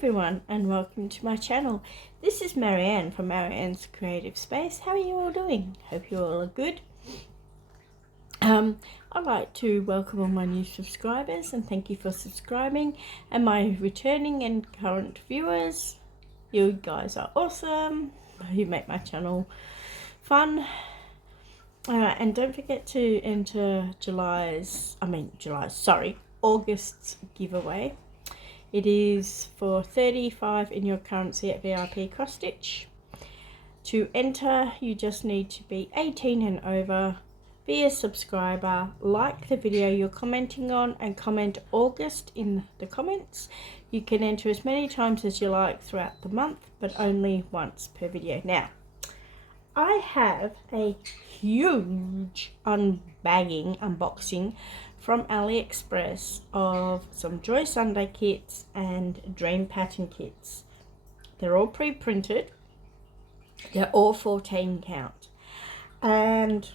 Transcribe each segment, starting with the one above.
everyone and welcome to my channel. This is Marianne from Marianne's Creative Space. How are you all doing? Hope you all are good. I'd like to welcome all my new subscribers and thank you for subscribing, and my returning and current viewers. You guys are awesome. You make my channel fun. And don't forget to enter August's giveaway. It is for 35 in your currency at VIP cross stitch. To enter, you just need to be 18 and over, be a subscriber, like the video you're commenting on, and comment August in the comments. You can enter as many times as you like throughout the month, but only once per video. Now, I have a huge unboxing from AliExpress of some Joy Sunday kits and Dream Pattern kits. They're all pre-printed. They're all 14 count. And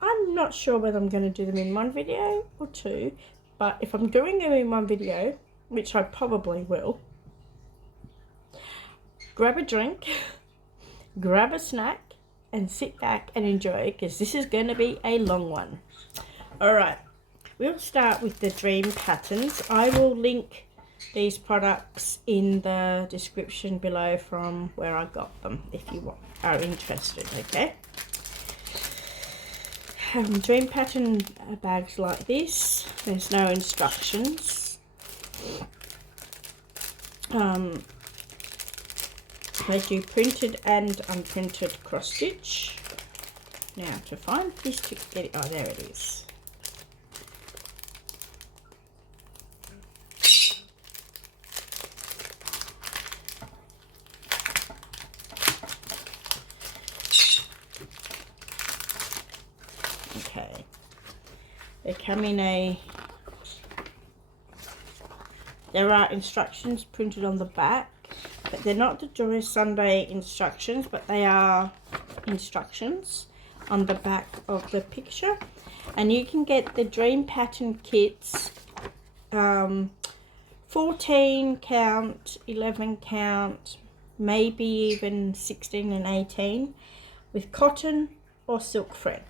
I'm not sure whether I'm going to do them in one video or two, but if I'm doing them in one video, which I probably will, grab a drink, grab a snack, and sit back and enjoy, because this is going to be a long one. Alright, we'll start with the Dream Patterns. I will link these products in the description below from where I got them if you are interested, okay? Dream Pattern bags like this. There's no instructions. They do printed and unprinted cross stitch. Now to find this to get it, oh there it is. Okay, they come in there are instructions printed on the back, but they're not the Joy Sunday instructions, but they are instructions on the back of the picture. And you can get the Dream Pattern kits 14 count, 11 count, maybe even 16 and 18 with cotton or silk thread.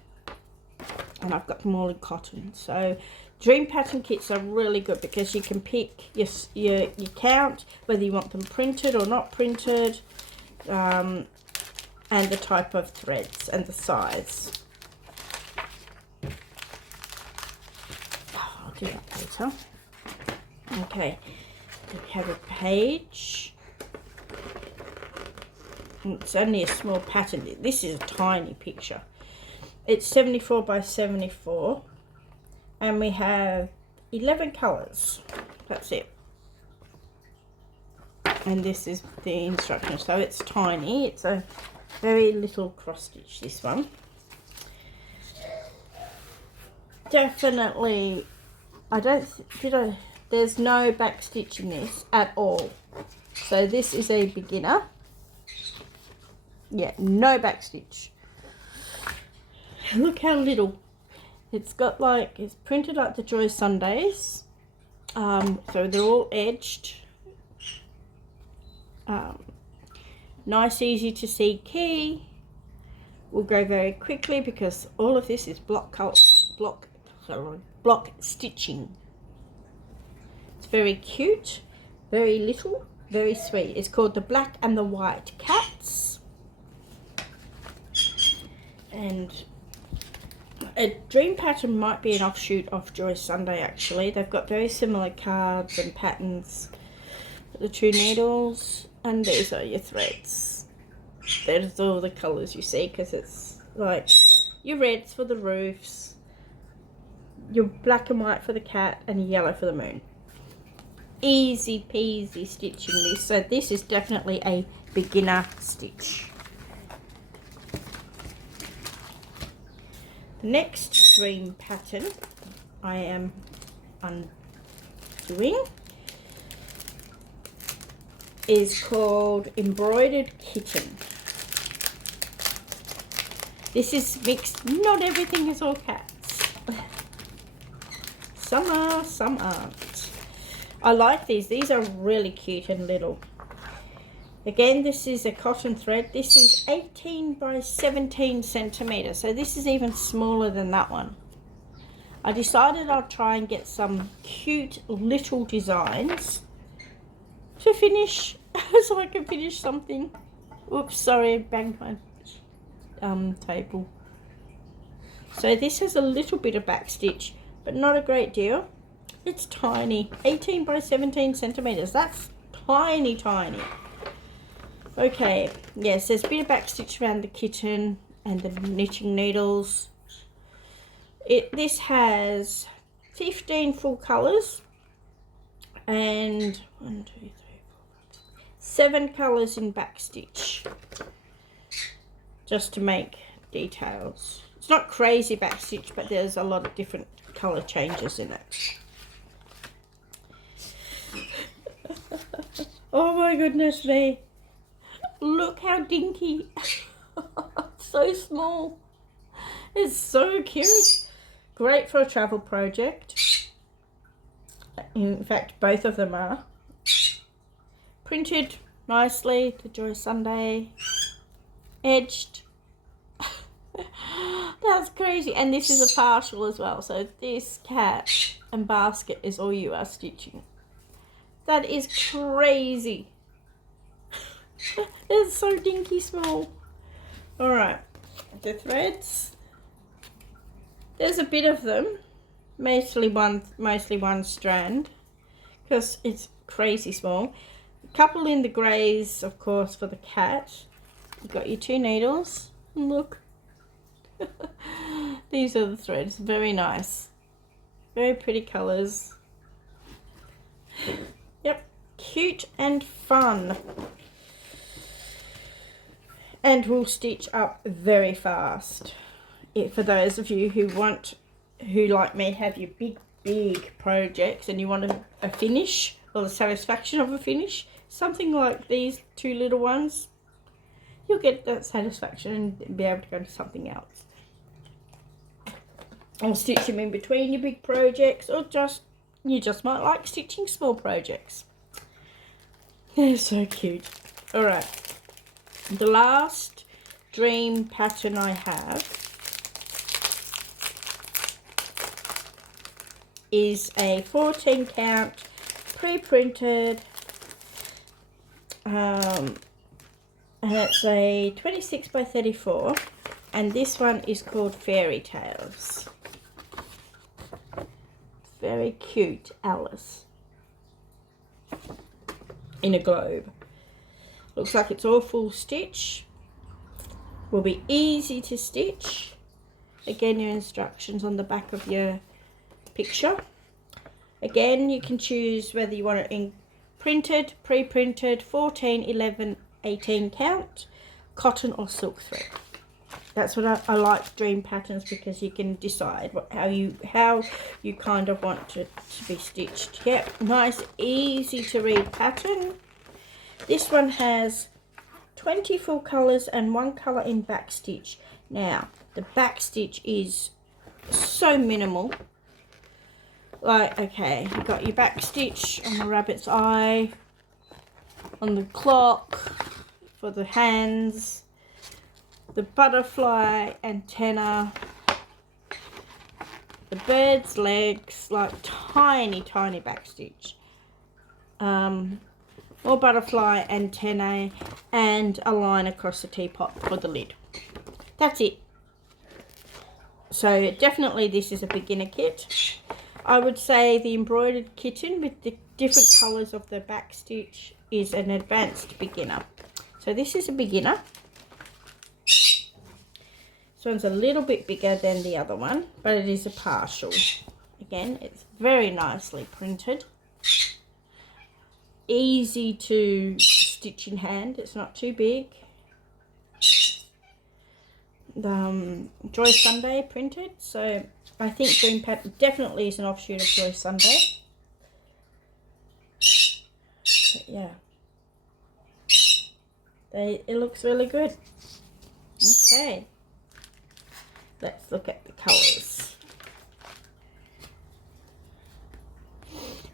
And I've got them all in cotton. So Dream Pattern kits are really good because you can pick your count, whether you want them printed or not printed, and the type of threads and the size. Oh, I'll do that later. Okay, we have a page. It's only a small pattern. This is a tiny picture. It's 74 by 74. And we have 11 colours. That's it. And this is the instruction. So it's tiny. It's a very little cross stitch, this one. Definitely, there's no back stitch in this at all. So this is a beginner. Yeah, no back stitch. Look how little. It's got it's printed like the Joy Sundays, so they're all edged. Nice, easy to see key. Will go very quickly because all of this is block stitching. It's very cute, very little, very sweet. It's called the Black and the White Cats. And a Dream Pattern might be an offshoot of Joy Sunday actually. They've got very similar cards and patterns. The two needles, and these are your threads. There's all the colours you see, because it's like your reds for the roofs, your black and white for the cat, and your yellow for the moon. Easy peasy stitching this. So this is definitely a beginner stitch. The next Dream Pattern I am undoing is called Embroidered Kitchen. This is mixed. Not everything is all cats. Some are, some aren't. I like these. These are really cute and little. Again, this is a cotton thread. This is 18 by 17 centimeters. So this is even smaller than that one. I decided I'll try and get some cute little designs to finish so I can finish something. Oops, sorry, I banged my table. So this has a little bit of back stitch, but not a great deal. It's tiny, 18 by 17 centimeters. That's tiny, tiny. Okay, yes, there's a bit of back stitch around the kitten and the knitting needles. This has 15 full colours and 1, 2, 3, 4, 5, 7 colours in back stitch, just to make details. It's not crazy back stitch, but there's a lot of different colour changes in it. Oh my goodness me, look how dinky. So small. It's so cute. Great for a travel project. In fact, both of them are. Printed nicely, the Joy Sunday. Edged. That's crazy. And this is a partial as well. So this cat and basket is all you are stitching. That is crazy. It's so dinky small. Alright, the threads. There's a bit of them, mostly one strand, because it's crazy small. A couple in the greys, of course, for the cat. You've got your 2 needles. Look, these are the threads. Very nice, very pretty colours. Yep, cute and fun, and will stitch up very fast. For those of you who like me, have your big projects and you want a finish or the satisfaction of a finish, something like these 2 little ones, you'll get that satisfaction and be able to go to something else. Or stitch them in between your big projects, or you just might like stitching small projects. They're so cute. Alright, the last dream pattern I have is a 14 count pre-printed, and it's a 26 by 34, and this one is called Fairy Tales. Very cute Alice in a globe. Looks like it's all full stitch. Will be easy to stitch. Again, your instructions on the back of your picture. Again, you can choose whether you want it in printed, pre-printed, 14, 11, 18 count, cotton or silk thread. That's what I like dream patterns, because you can decide how you kind of want it to be stitched. Yep, nice, easy to read pattern. This one has 20 full colours and 1 colour in back stitch. Now, the back stitch is so minimal. Like, okay, you've got your back stitch on the rabbit's eye, on the clock, for the hands, the butterfly antenna, the bird's legs, like tiny back stitch, more butterfly antennae, and a line across the teapot for the lid. That's it. So definitely this is a beginner kit. I would say the Embroidered Kitten with the different colours of the back stitch is an advanced beginner. So this is a beginner. This one's a little bit bigger than the other one, but it is a partial. Again, it's very nicely printed. Easy to stitch in hand, it's not too big. Joy Sunday printed, so I think Dream Pattern definitely is an offshoot of Joy Sunday. But yeah, it looks really good. Okay, let's look at the colours.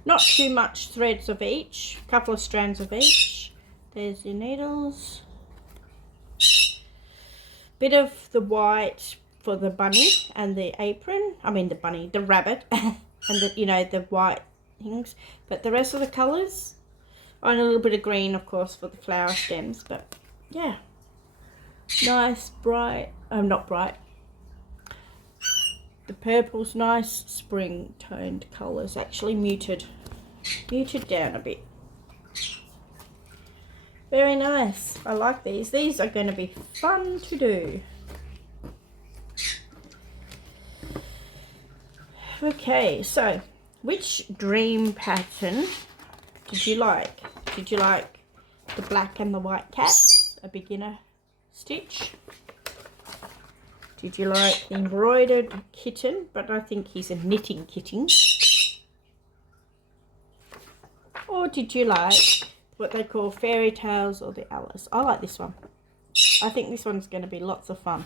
Not too much threads of each, a couple of strands of each. There's your needles. Bit of the white for the bunny and the apron. I mean the bunny, the rabbit, and the, you know, the white things. But the rest of the colours, and a little bit of green, of course, for the flower stems. But yeah, nice, bright. Not bright. The purple's nice, spring toned colours. Actually muted down a bit. Very nice. I like these. These are going to be fun to do. Okay, so which dream pattern did you like? Did you like the black and the white cats, a beginner stitch? Did you like the embroidered kitten, but I think he's a knitting kitten? Or did you like what they call fairy tales or the Alice? I like this one. I think this one's going to be lots of fun.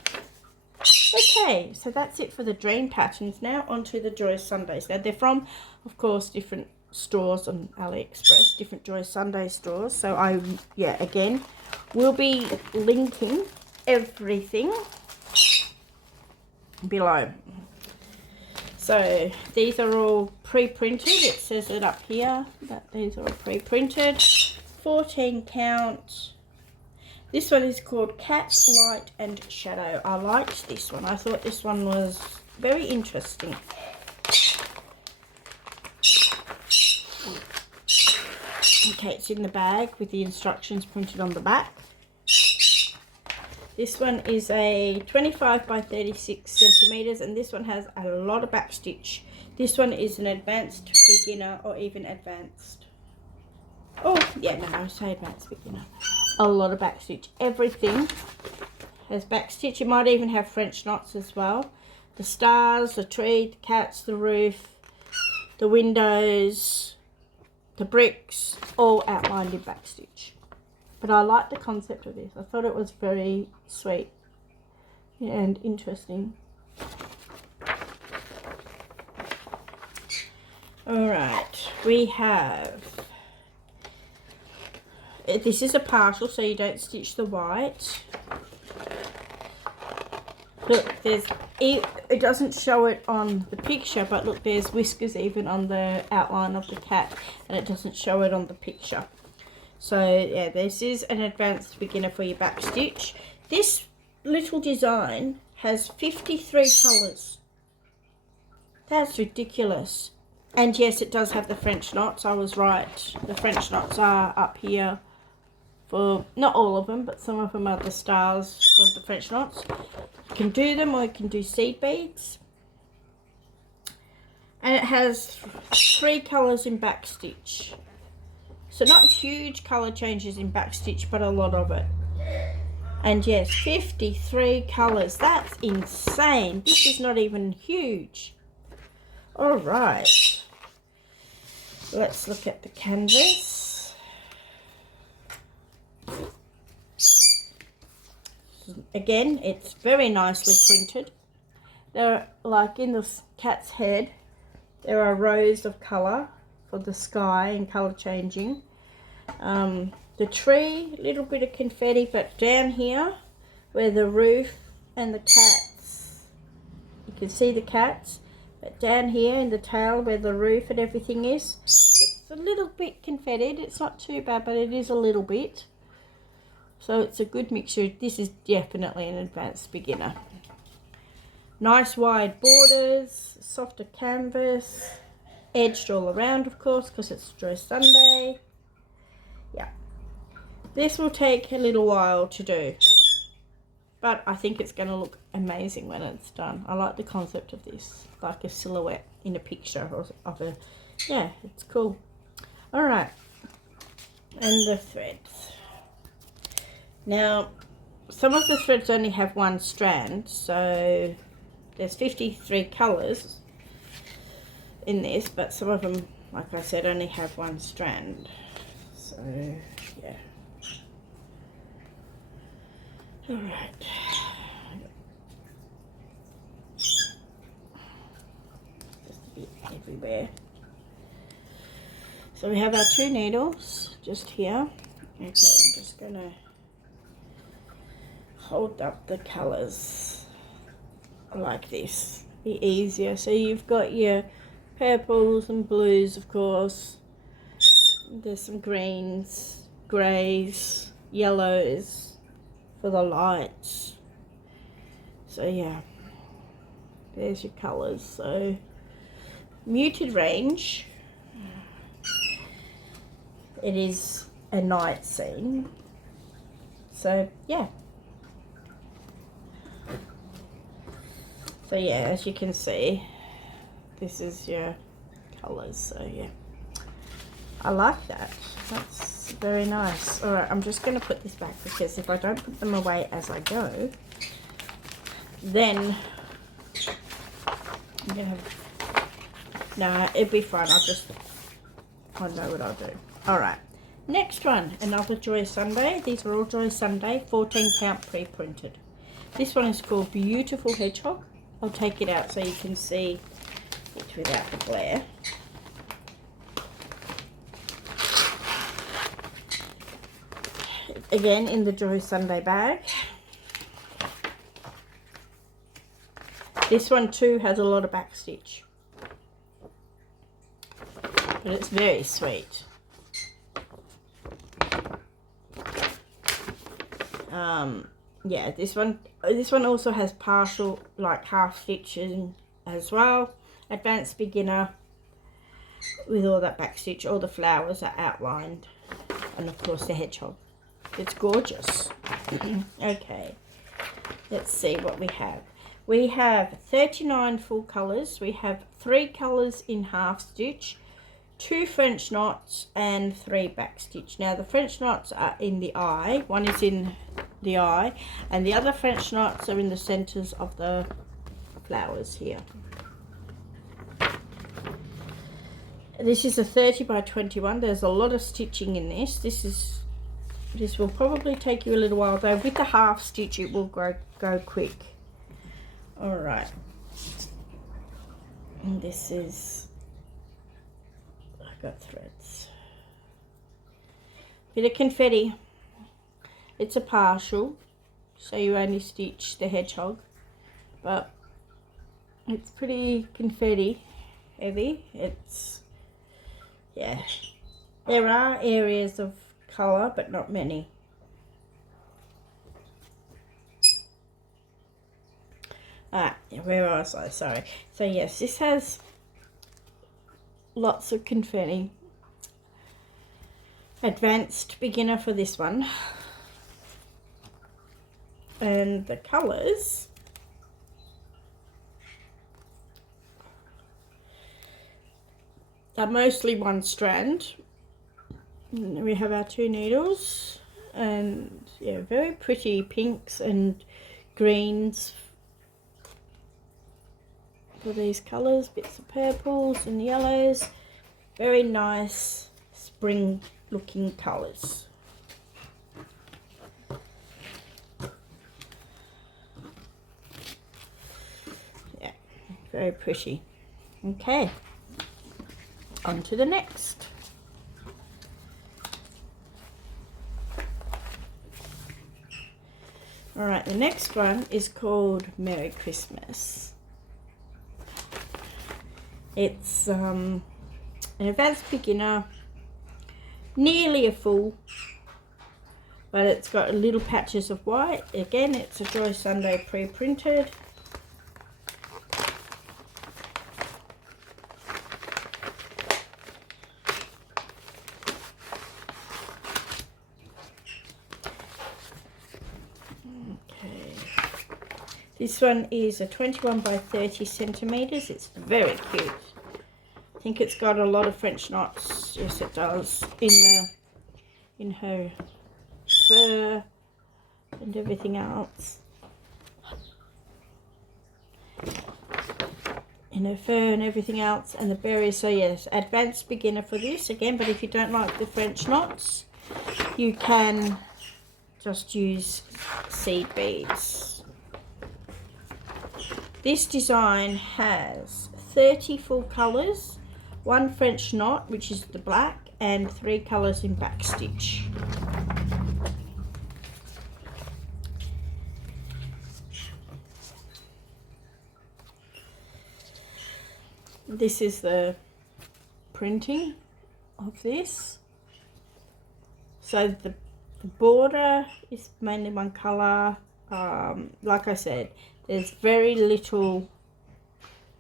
Okay, so that's it for the dream patterns. Now onto the Joy Sundays. Now they're from, of course, different stores on AliExpress, different Joy Sunday stores. So again, we'll be linking everything below. So these are all pre-printed. It says it up here that these are all pre-printed. 14 count. This one is called Cat, Light and Shadow. I liked this one. I thought this one was very interesting. Okay, it's in the bag with the instructions printed on the back. This one is a 25 by 36 centimeters, and this one has a lot of back stitch. This one is an advanced beginner or even advanced. Oh, yeah, no, I say advanced beginner. A lot of back stitch. Everything has back stitch. It might even have French knots as well. The stars, the tree, the cats, the roof, the windows, the bricks, all outlined in back stitch. But I like the concept of this. I thought it was very sweet and interesting. Alright, we have, this is a partial, so you don't stitch the white. Look, it doesn't show it on the picture, but look, there's whiskers even on the outline of the cat, and it doesn't show it on the picture. So yeah, this is an advanced beginner for your back stitch. This little design has 53 colours. That's ridiculous. And yes, it does have the French knots. I was right. The French knots are up here for, not all of them, but some of them are the stars for the French knots. You can do them, or you can do seed beads. And it has 3 colours in back stitch. So not huge colour changes in back stitch, but a lot of it. And yes, 53 colours. That's insane. This is not even huge. Alright. Let's look at the canvas. Again, it's very nicely printed. There, like in the cat's head, there are rows of colour for the sky and colour changing. The tree, a little bit of confetti, but down here where the roof and the cats, you can see the cats, but down here in the tail where the roof and everything is, it's a little bit confettied. It's not too bad, but it is a little bit. So it's a good mixture. This is definitely an advanced beginner. Nice wide borders, softer canvas, edged all around, of course, because it's Joy Sunday. Yeah, this will take a little while to do, but I think it's going to look amazing when it's done. I like the concept of this, like a silhouette in a picture of a, yeah, it's cool. All right, and the threads. Now, some of the threads only have one strand, so there's 53 colours in this, but some of them, like I said, only have one strand. So yeah. All right. Just a bit everywhere. So we have our 2 needles just here. Okay, I'm just going to hold up the colours like this. Be easier. So you've got your purples and blues, of course. There's some greens, greys, yellows for the lights. So yeah, there's your colours. So muted range. It is a night scene. So yeah. So yeah, as you can see, this is your colours. So yeah, I like that. That's very nice. All right, I'm just going to put this back because if I don't put them away as I go, then I'm going to have... Nah, it'd be fine. I know what I'll do. All right. Next one, another Joy Sunday. These are all Joy Sunday, 14 count pre-printed. This one is called Beautiful Hedgehog. I'll take it out so you can see it without the glare. Again, in the Joy Sunday bag. This one too has a lot of backstitch, but it's very sweet. Yeah, this one also has partial, like half stitching as well. Advanced beginner with all that backstitch. All the flowers are outlined, and of course the hedgehog. It's gorgeous. Okay, let's see what we have. We have 39 full colours. We have 3 colours in half stitch, 2 French knots and 3 backstitch. Now the French knots are in the eye. One is in the eye and the other French knots are in the centres of the flowers here. This is a 30 by 21. There's a lot of stitching in this. This will probably take you a little while though. With the half stitch it will go quick. All right. And this is, I've got threads. Bit of confetti. It's a partial, so you only stitch the hedgehog, but it's pretty confetti heavy. It's, yeah, there are areas of colour, but not many. Where was I? Sorry. So yes, this has lots of confetti. Advanced beginner for this one. And the colours are mostly one strand. And we have our 2 needles, and yeah, very pretty pinks and greens for these colours, bits of purples and yellows. Very nice spring looking colours. Yeah, very pretty. Okay, on to the next. Alright, the next one is called Merry Christmas. It's an advanced beginner, nearly a full, but it's got little patches of white. Again, it's a Joy Sunday pre-printed. This one is a 21 by 30 centimeters. It's very cute. I think it's got a lot of French knots. Yes, it does. In her fur and everything else. In her fur and everything else, and the berries. So yes, advanced beginner for this again. But if you don't like the French knots, you can just use seed beads. This design has 30 full colours, 1 French knot, which is the black, and 3 colours in backstitch. This is the printing of this. So the border is mainly one colour. Like I said, there's very little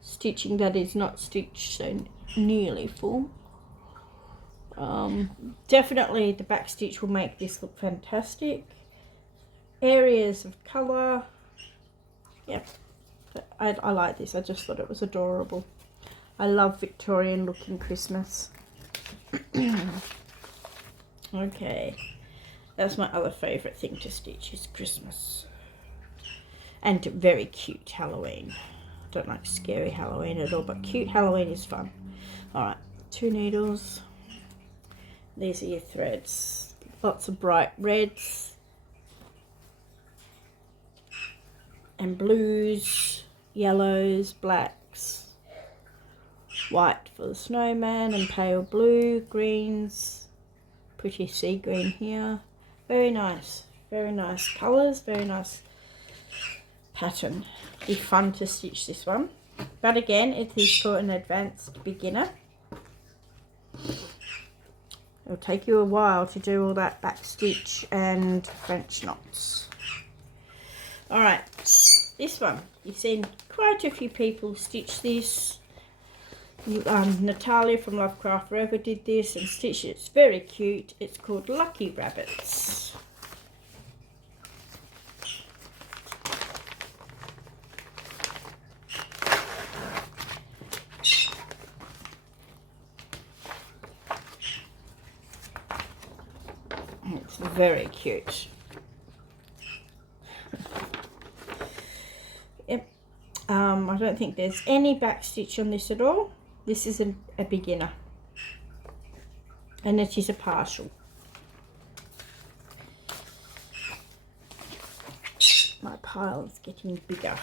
stitching that is not stitched, so nearly full. Definitely the back stitch will make this look fantastic. Areas of colour, yeah, I like this. I just thought it was adorable. I love Victorian looking Christmas. Okay, that's my other favourite thing to stitch is Christmas. And very cute Halloween. I don't like scary Halloween at all, but cute Halloween is fun. Alright, 2 needles. These are your threads. Lots of bright reds and blues, yellows, blacks, white for the snowman, and pale blue, greens, pretty sea green here. Very nice colours, very nice pattern. Be fun to stitch this one, but again it is for an advanced beginner. It'll take you a while to do all that back stitch and French knots. Alright, this one, you've seen quite a few people stitch this. Natalia from Lovecraft Forever did this and stitched it. It's very cute. It's called Lucky Rabbits. It's very cute. Yep. I don't think there's any back stitch on this at all. This is a beginner, and it is a partial. My pile is getting bigger.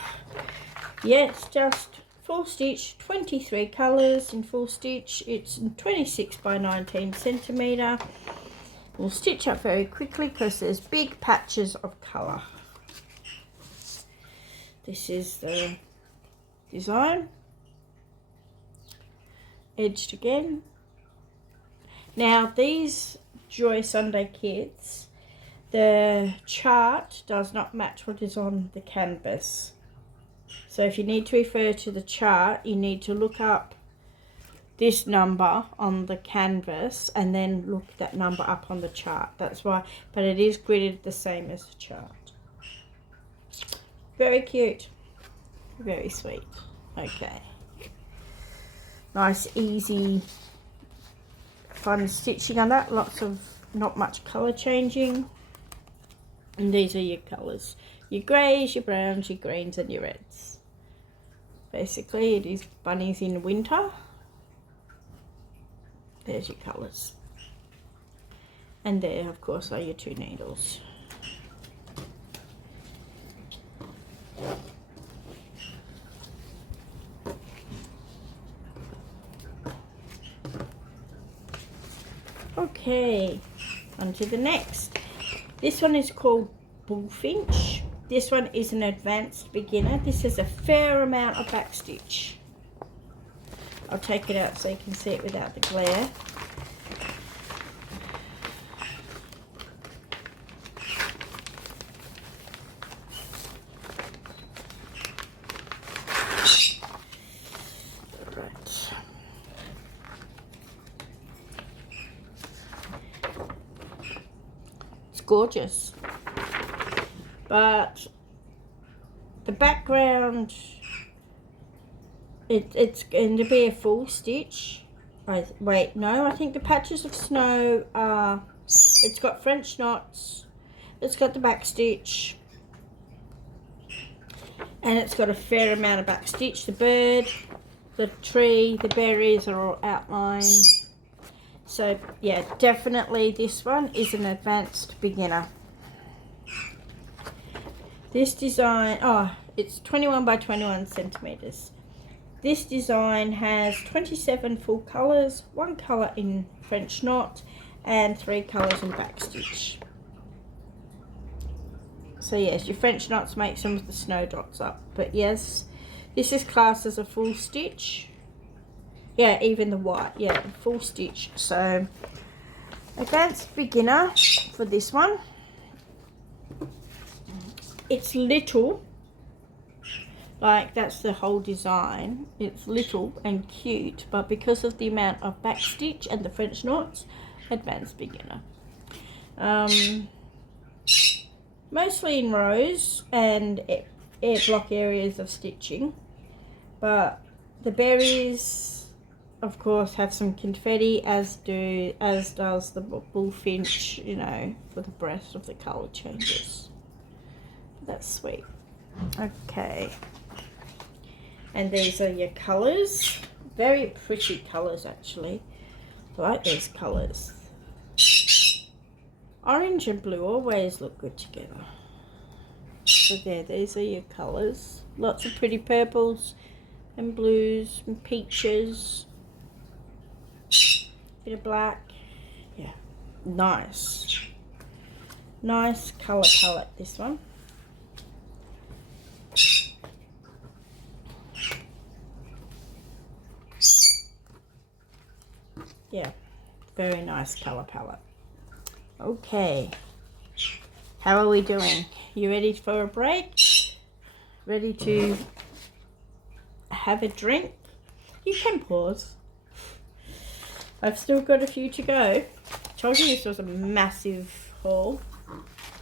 Yeah, it's just full stitch, 23 colours in full stitch. It's 26 by 19 centimetre. We'll stitch up very quickly because there's big patches of colour. This is the design. Edged again. Now these Joy Sunday kits, the chart does not match what is on the canvas. So if you need to refer to the chart, you need to look up this number on the canvas and then look that number up on the chart. That's why, but it is gridded the same as the chart. Very cute, very sweet. Okay, nice easy fun stitching on that. Lots of not much color changing, and these are your colors: your grays, your browns, your greens and your reds. Basically it is bunnies in winter. There's your colours, and there of course are your 2 needles. Okay, on to the next. This one is called Bullfinch. This one is an advanced beginner. This is a fair amount of back stitch. I'll take it out so you can see it without the glare. Right. It's gorgeous, but the background, it's going to be a full stitch. Wait, no, I think the patches of snow are, it's got French knots, it's got the back stitch, and it's got a fair amount of back stitch. The bird, the tree, the berries are all outlined. So yeah, definitely this one is an advanced beginner. This design, oh, it's 21 by 21 centimeters. This design has 27 full colours, 1 colour in French knot and 3 colours in backstitch. So yes, your French knots make some of the snow dots up, but yes, this is classed as a full stitch. Yeah, even the white, yeah, full stitch. So advanced beginner for this one. It's little, like that's the whole design. It's little and cute, but because of the amount of backstitch and the French knots, advanced beginner. Mostly in rows and air block areas of stitching, but the berries of course have some confetti, as does the bullfinch, you know, for the rest of the color changes. That's sweet. Okay, and these are your colors. Very pretty colors, actually. I like these colors. Orange and blue always look good together. So there, these are your colours. Lots of pretty purples and blues and peaches. Bit of black. Yeah, nice. Nice colour palette, this one. Yeah, very nice colour palette. Okay, how are we doing? You ready for a break? Ready to have a drink? You can pause. I've still got a few to go. Told you this was a massive haul.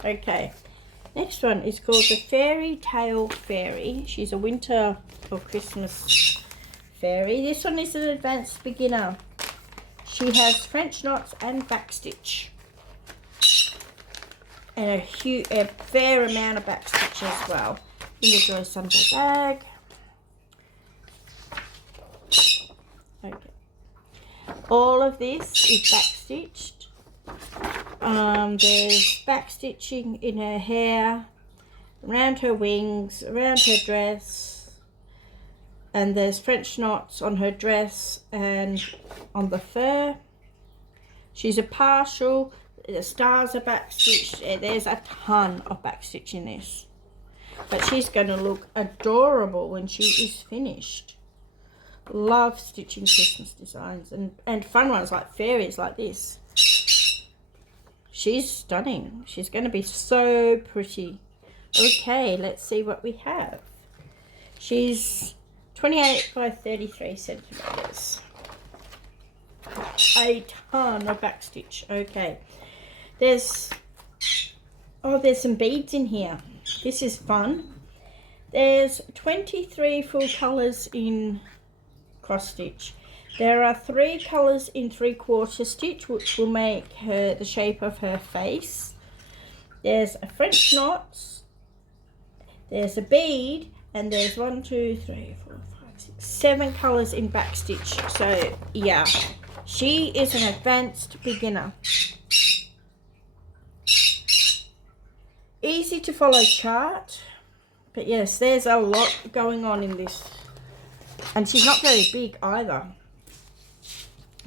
Okay, next one is called the Fairy Tale Fairy. She's a winter or Christmas fairy. This one is an advanced beginner. She has French knots and backstitch. And a fair amount of backstitch as well. Individual Sunday bag. Okay. All of this is backstitched. There's backstitching in her hair, around her wings, around her dress. And there's French knots on her dress and on the fur. She's a partial. The stars are backstitched. There's a ton of backstitch in this. But she's going to look adorable when she is finished. Love stitching Christmas designs and fun ones like fairies like this. She's stunning. She's going to be so pretty. Okay, let's see what we have. She's 28 by 33 centimeters. A ton of backstitch. Okay. There's some beads in here. This is fun. There's 23 full colours in cross stitch. There are 3 colours in 3/4 stitch, which will make her the shape of her face. There's a French knot. There's a bead, and there's 1, 2, 3, 4, 5, 6, 7 colours in backstitch. So yeah, she is an advanced beginner. Easy to follow chart, but yes, there's a lot going on in this, and she's not very big either.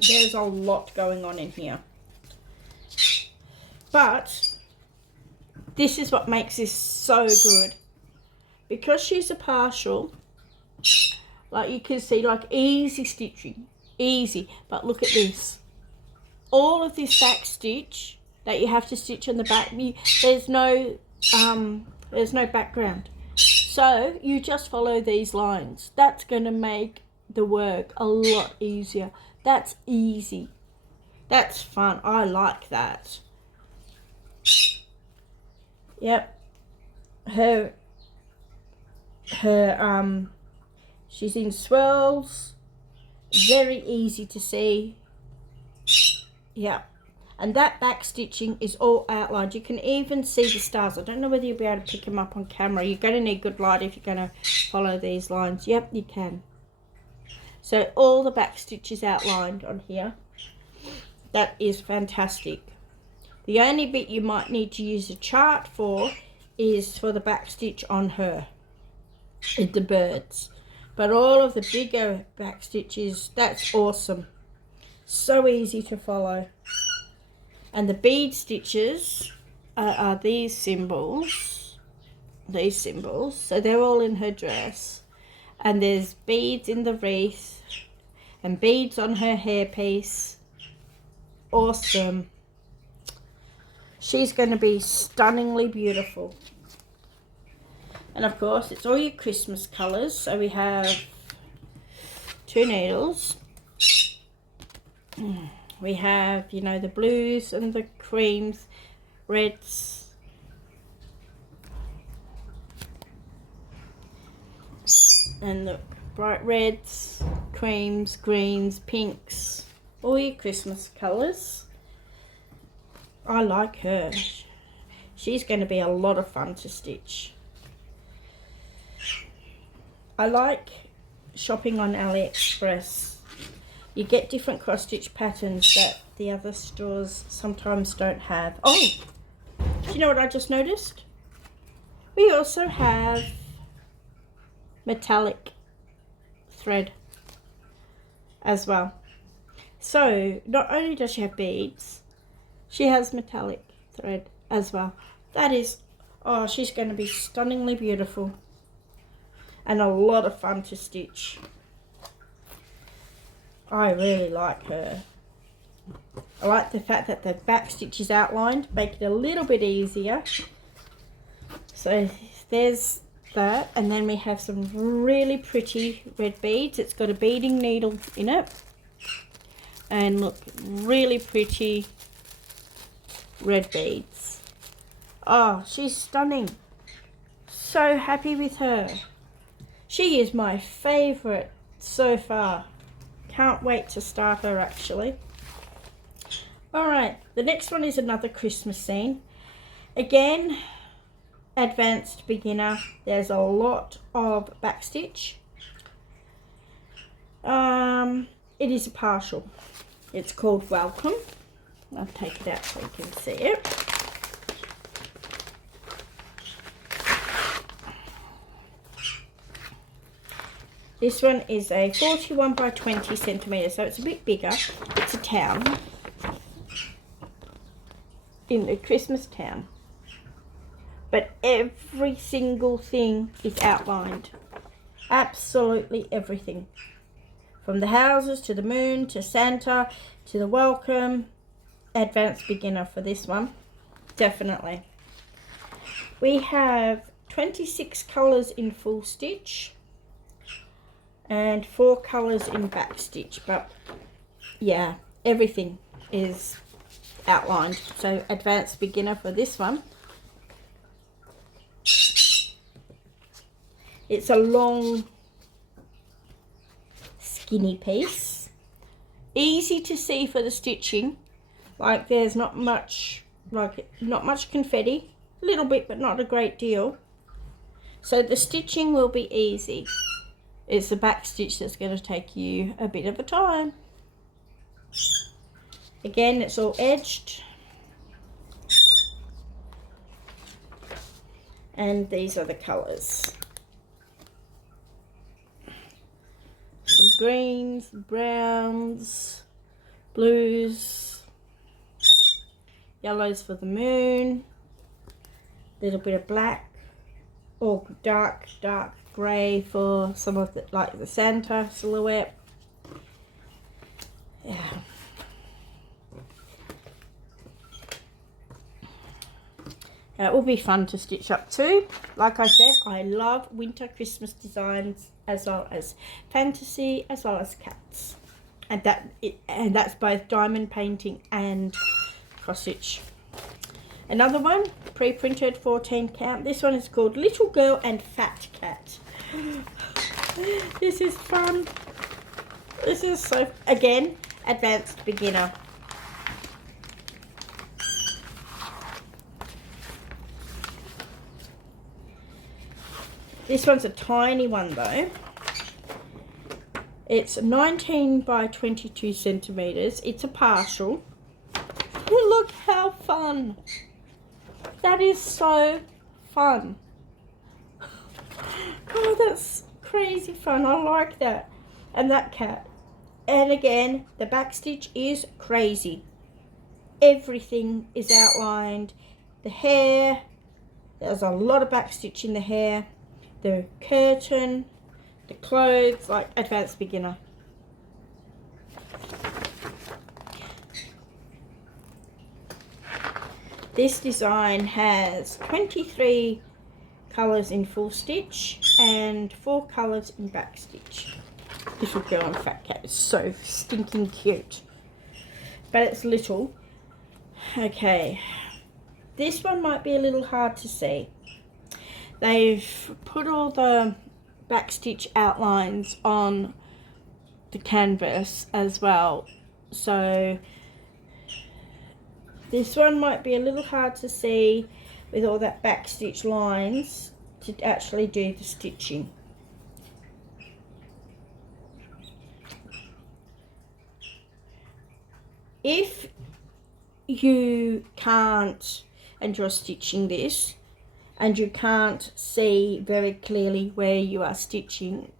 There's a lot going on in here, but this is what makes this so good, because she's a partial. Like you can see, like easy stitching, easy. But look at this, all of this back stitch that you have to stitch on the back. There's no background, so you just follow these lines. That's going to make the work a lot easier. That's easy. That's fun. I like that. Yep. She's in swirls. Very easy to see. Yeah. And that back stitching is all outlined. You can even see the stars. I don't know whether you'll be able to pick them up on camera. You're going to need good light if you're going to follow these lines. Yep, you can. So all the back stitch is outlined on here. That is fantastic. The only bit you might need to use a chart for is for the back stitch on her, the birds. But all of the bigger back stitches, that's awesome. So easy to follow. And the bead stitches are these symbols. These symbols. So they're all in her dress. And there's beads in the wreath. And beads on her hairpiece. Awesome. She's going to be stunningly beautiful. And of course, it's all your Christmas colours. So we have 2 needles. We have, you know, the blues and the creams, reds. And the bright reds, creams, greens, pinks. All your Christmas colours. I like her. She's going to be a lot of fun to stitch. I like shopping on AliExpress. You get different cross stitch patterns that the other stores sometimes don't have. Oh, do you know what I just noticed? We also have metallic thread as well. So not only does she have beads, she has metallic thread as well. That is, oh, she's going to be stunningly beautiful. And a lot of fun to stitch. I really like her. I like the fact that the back stitch is outlined, make it a little bit easier. So there's that, and then we have some really pretty red beads. It's got a beading needle in it. And look, really pretty red beads. Oh, she's stunning. So happy with her. She is my favourite so far. Can't wait to start her actually. Alright, the next one is another Christmas scene. Again, advanced beginner. There's a lot of backstitch. It is a partial. It's called Welcome. I'll take it out so you can see it. This one is a 41 by 20 centimetres, so it's a bit bigger. It's a town. In the Christmas town. But every single thing is outlined. Absolutely everything. From the houses to the moon to Santa to the welcome. Advanced beginner for this one. Definitely. We have 26 colours in full stitch. And 4 colours in back stitch, but yeah, everything is outlined. So advanced beginner for this one. It's a long skinny piece, easy to see for the stitching. Like there's not much confetti, a little bit but not a great deal, so the stitching will be easy. It's the back stitch that's going to take you a bit of a time. Again, it's all edged. And these are the colours. Some greens, browns, blues, yellows for the moon, a little bit of black, or dark grey for some of the, like the Santa silhouette. Yeah. It will be fun to stitch up too. Like I said, I love winter Christmas designs as well as fantasy as well as cats. And that's both diamond painting and cross stitch. Another one, pre-printed 14 count. This one is called Little Girl and Fat Cat. This is fun. This is so, again, advanced beginner. This one's a tiny one though. It's 19 by 22 centimetres. It's a partial. Look how fun. That is so fun. Oh, that's crazy fun. I like that. And that cat. And again, the back stitch is crazy. Everything is outlined. The hair, there's a lot of back stitch in the hair. The curtain, the clothes, like advanced beginner. This design has 23 colours in full stitch and 4 colours in back stitch. This will go on Fat Cat. It's so stinking cute. But it's little. Okay. This one might be a little hard to see. They've put all the back stitch outlines on the canvas as well. So this one might be a little hard to see with all that back stitch lines to actually do the stitching. If you can't, and you're stitching this, and you can't see very clearly where you are stitching,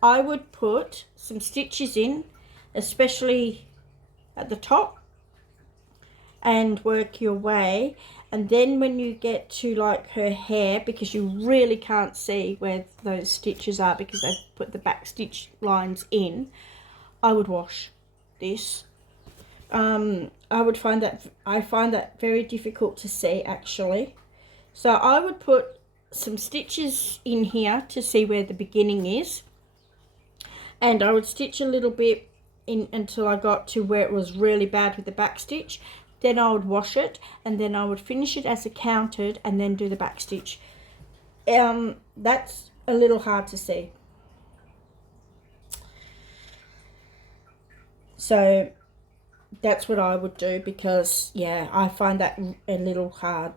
I would put some stitches in, especially at the top, and work your way. And then when you get to like her hair, because you really can't see where those stitches are because they've put the back stitch lines in, I would wash this. I find that very difficult to see actually. So I would put some stitches in here to see where the beginning is, and I would stitch a little bit in until I got to where it was really bad with the back stitch. Then I would wash it, and then I would finish it as a counted and then do the back stitch. That's a little hard to see. So that's what I would do, because yeah, I find that a little hard.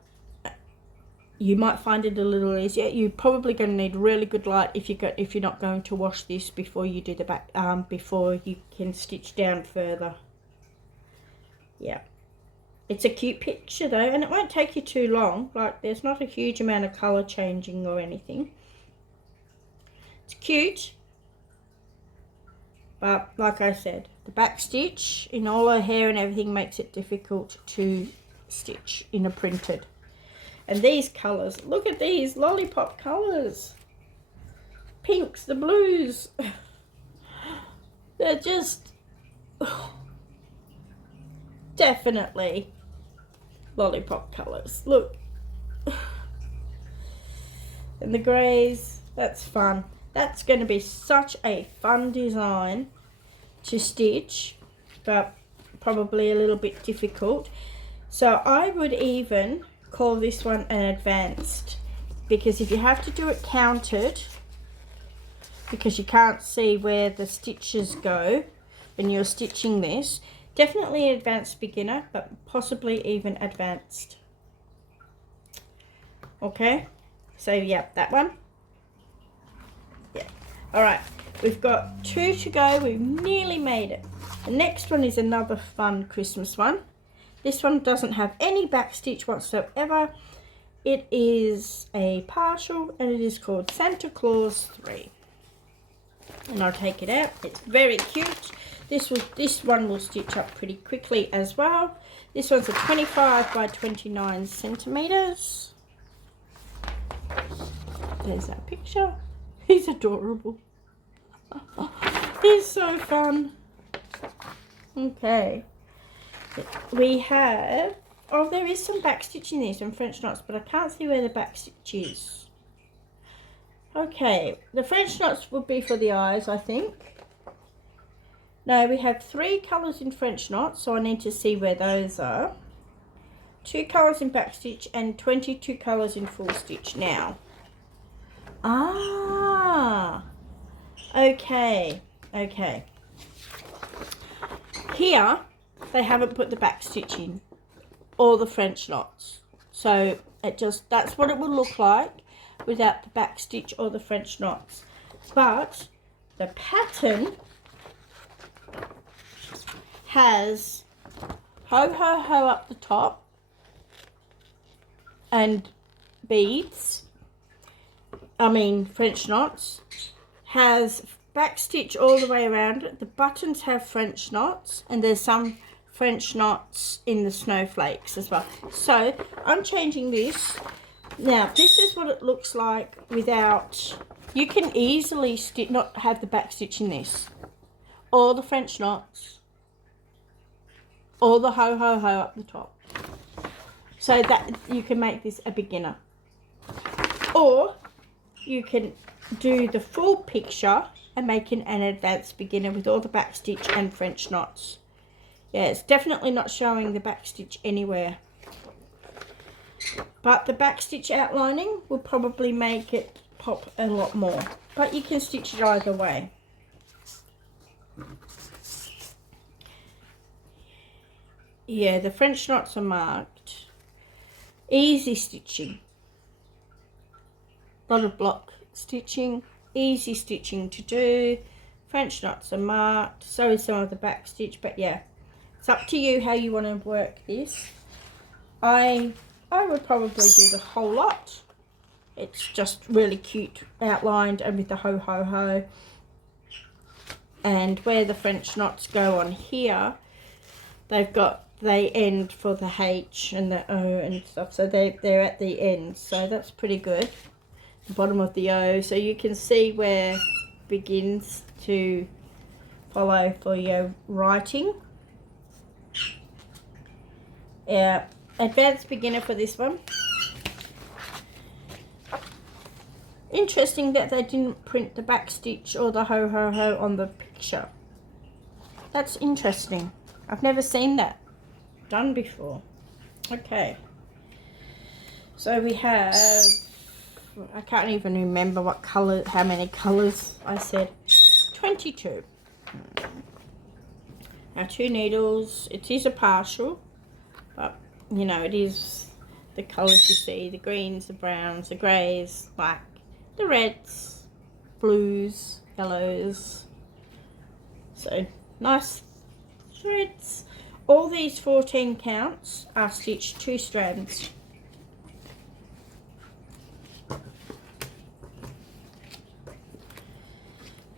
You might find it a little easier. You're probably going to need really good light if you're not going to wash this before you do the back, before you can stitch down further. Yeah, it's a cute picture though, and it won't take you too long. Like, there's not a huge amount of color changing or anything. It's cute, but like I said, the back stitch in all her hair and everything makes it difficult to stitch in a printed. And these colours, look at these lollipop colours. Pinks, the blues. They're just definitely lollipop colours. Look. And the greys, that's fun. That's going to be such a fun design to stitch, but probably a little bit difficult. So I would even call this one an advanced, because if you have to do it counted because you can't see where the stitches go when you're stitching this, definitely advanced beginner, but possibly even advanced. Okay, so yeah, that one. Yeah, all right, we've got 2 to go. We've nearly made it. The next one is another fun Christmas one. This one doesn't have any back stitch whatsoever. It is a partial, and it is called Santa Claus 3. And I'll take it out. It's very cute. This one will stitch up pretty quickly as well. This one's a 25 by 29 centimeters. There's that picture. He's adorable. He's so fun. Okay. We have, oh, there is some back stitch in these, some French knots, but I can't see where the back stitch is. Okay, the French knots would be for the eyes, I think. No, we have 3 colours in French knots, so I need to see where those are. 2 colours in back stitch and 22 colours in full stitch now. Ah, okay, okay. Here, they haven't put the back stitch in or the French knots, so that's what it will look like without the back stitch or the French knots. But the pattern has ho ho ho up the top and beads, French knots, has back stitch all the way around it. The buttons have French knots, and there's some French knots in the snowflakes as well. So I'm changing this. Now this is what it looks like without. You can easily not have the back stitch in this, or the French knots, or the ho ho ho up the top, so that you can make this a beginner. Or you can do the full picture and make an advanced beginner with all the back stitch and French knots. Yeah, it's definitely not showing the back stitch anywhere, but the back stitch outlining will probably make it pop a lot more, but you can stitch it either way. Yeah, the French knots are marked. Easy stitching. A lot of block stitching, easy stitching to do. French knots are marked, so is some of the back stitch, but yeah, it's up to you how you want to work this. I would probably do the whole lot. It's just really cute outlined and with the ho ho ho. And where the French knots go on here, they end for the H and the O and stuff, so they're at the end, so that's pretty good. The bottom of the O, so you can see where it begins to follow for your writing. Yeah, advanced beginner for this one. Interesting that they didn't print the back stitch or the ho ho ho on the picture. That's interesting. I've never seen that done before. Okay, so we have, I can't even remember what color, how many colors I said. 22. Now 2 needles. It is a partial, but you know, it is the colors you see: the greens, the browns, the greys, black, the reds, blues, yellows. So nice threads. All these 14 counts are stitched 2 strands.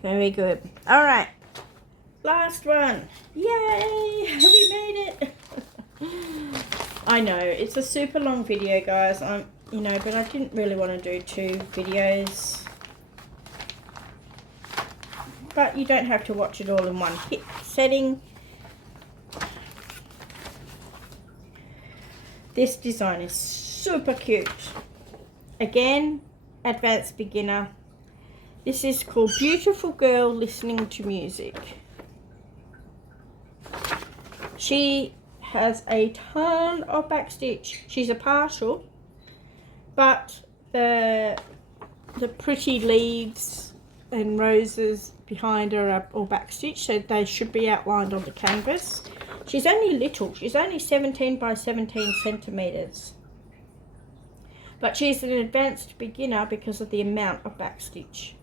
Very good. All right, last one. Yay, we made it. I know it's a super long video, guys. You know, but I didn't really want to do 2 videos. But you don't have to watch it all in one hit setting. This design is super cute. Again, advanced beginner. This is called Beautiful Girl Listening to Music. She has a ton of back stitch. She's a partial, but the pretty leaves and roses behind her are all back stitch, so they should be outlined on the canvas. She's only little. She's only 17 by 17 centimeters. But she's an advanced beginner because of the amount of back stitch.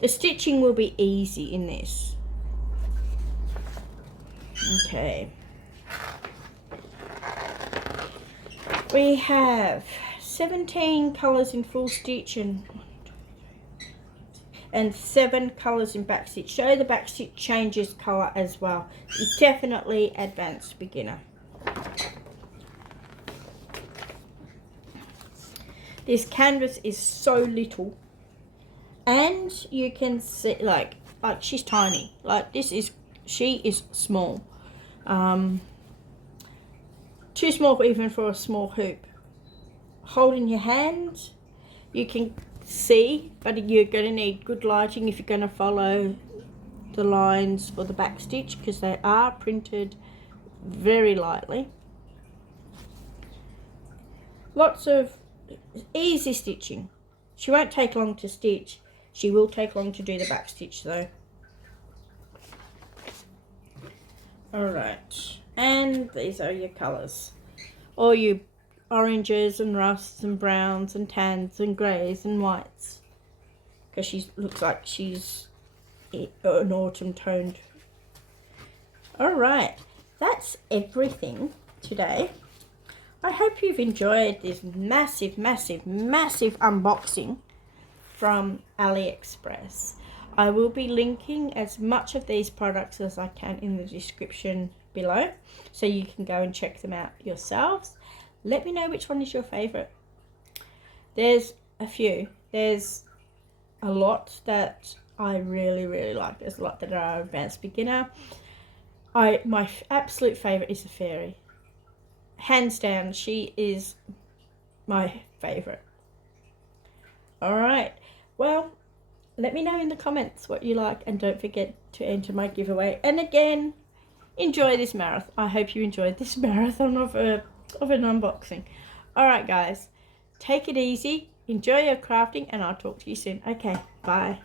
The stitching will be easy in this. Okay. We have 17 colours in full stitch and 7 colours in back stitch. So the back stitch changes colour as well. It's definitely advanced beginner. This canvas is so little, and you can see like she's tiny. Like she is small. Too small even for a small hoop. Hold in your hand, you can see, but you're going to need good lighting if you're going to follow the lines for the back stitch, because they are printed very lightly. Lots of easy stitching. She won't take long to stitch. She will take long to do the back stitch though. Alright, and these are your colours. All you oranges and rusts and browns and tans and greys and whites, because she looks like she's an autumn toned. Alright, that's everything today. I hope you've enjoyed this massive unboxing from AliExpress. I will be linking as much of these products as I can in the description below, so you can go and check them out yourselves. Let me know which one is your favourite. There's a few. There's a lot that I really like. There's a lot that are advanced beginner. My absolute favourite is the fairy. Hands down, she is my favourite. Alright, well, let me know in the comments what you like, and don't forget to enter my giveaway. And again, enjoy this marathon. I hope you enjoyed this marathon of an unboxing. Alright guys, take it easy, enjoy your crafting, and I'll talk to you soon. Okay, bye.